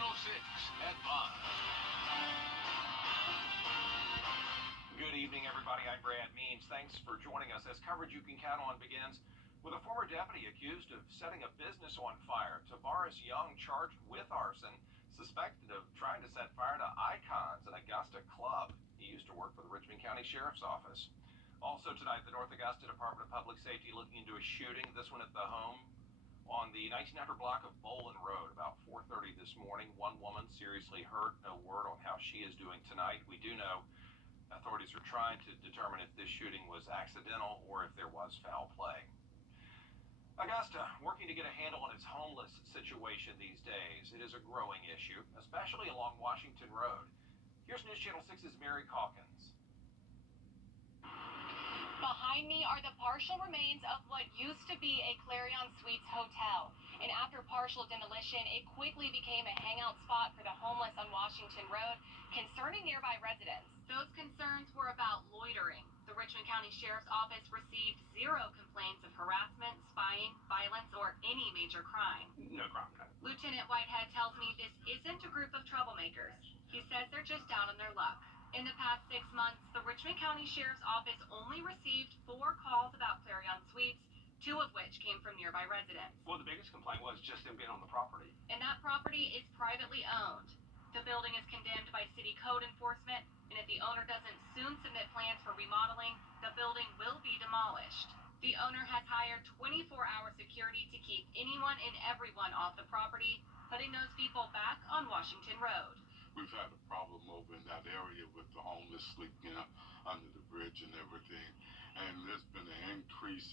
Channel 6 at 5. Good evening, everybody. I'm Brad Means. Thanks for joining us as coverage you can count on begins with a former deputy accused of setting a business on fire. Tavares Young charged with arson, suspected of trying to set fire to icons in Augusta club. He used to work for the Richmond County Sheriff's Office. Also tonight, the North Augusta Department of Public Safety looking into a shooting, this one at the home on the 1900 block of Bolin Road, about 4:30 this morning. One woman seriously hurt. No word on how she is doing tonight. We do know authorities are trying to determine if this shooting was accidental or if there was foul play. Augusta working to get a handle on its homeless situation these days. It is a growing issue, especially along Washington Road. Here's News Channel 6's Mary Calkins. Behind me are the partial remains of what used to be a Clarion Suites hotel. And after partial demolition, it quickly became a hangout spot for the homeless on Washington Road, concerning nearby residents. Those concerns were about loitering. The Richmond County Sheriff's Office received 0 complaints of harassment, spying, violence, or any major crime. No crime. Lieutenant Whitehead tells me this isn't a group of troublemakers. He says they're just down on their luck. In the past 6 months, the Richmond County Sheriff's Office only received 4 calls about Clarion Suites, 2 of which came from nearby residents. Well, the biggest complaint was just them being on the property. And that property is privately owned. The building is condemned by city code enforcement, and if the owner doesn't soon submit plans for remodeling, the building will be demolished. The owner has hired 24-hour security to keep anyone and everyone off the property, putting those people back on Washington Road. We've had a problem over in that area with the homeless sleeping under the bridge and everything. And there's been an increase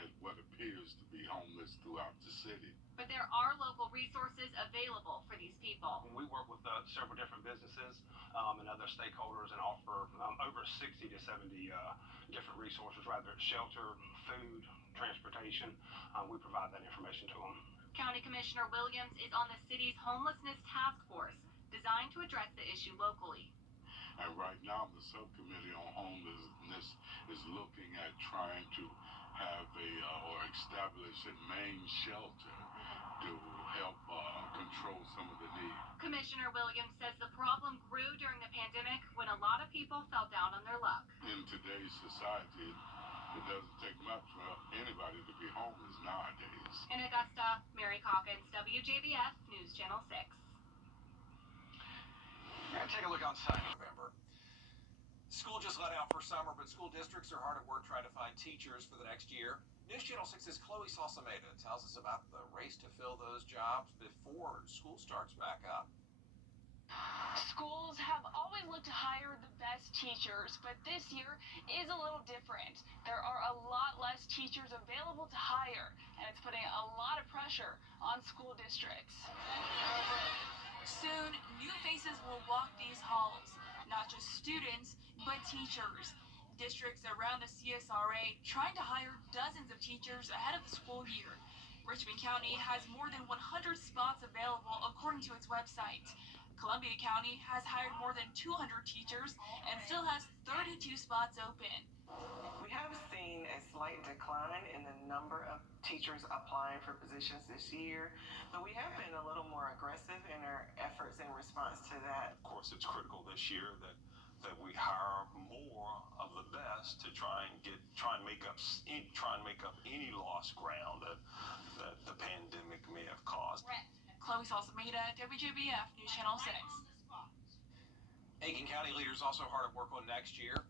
in what appears to be homeless throughout the city. But there are local resources available for these people. We work with several different businesses and other stakeholders and offer over 60 to 70 different resources, whether it's shelter, food, transportation. We provide that information to them. County Commissioner Williams is on the city's homelessness task force, designed to address the issue locally. And right now, the subcommittee on homelessness is looking at trying to have or establish a main shelter to help control some of the need. Commissioner Williams says the problem grew during the pandemic when a lot of people fell down on their luck. In today's society, it doesn't take much for anybody to be homeless nowadays. In Augusta, Mary Calkins, WJBF News Channel 6. We're going to take a look outside November. School just let out for summer, but school districts are hard at work trying to find teachers for the next year. News Channel 6's Chloe Salsameda tells us about the race to fill those jobs before school starts back up. Schools have always looked to hire the best teachers, but this year is a little different. There are a lot less teachers available to hire, and it's putting a lot of pressure on school districts. Soon, new faces will walk these halls, not just students, but teachers. Districts around the CSRA trying to hire dozens of teachers ahead of the school year. Richmond County has more than 100 spots available according to its website. Columbia County has hired more than 200 teachers and still has 32 spots open. We have seen a slight decline in the number of teachers applying for positions this year, but we have been a little more aggressive in our efforts in response to that. Of course, it's critical this year that we hire more of the best to try and make up any lost ground that the pandemic may have caused. Chloe Salsameda, WJBF News Channel 6. Aiken County leaders also hard at work on next year.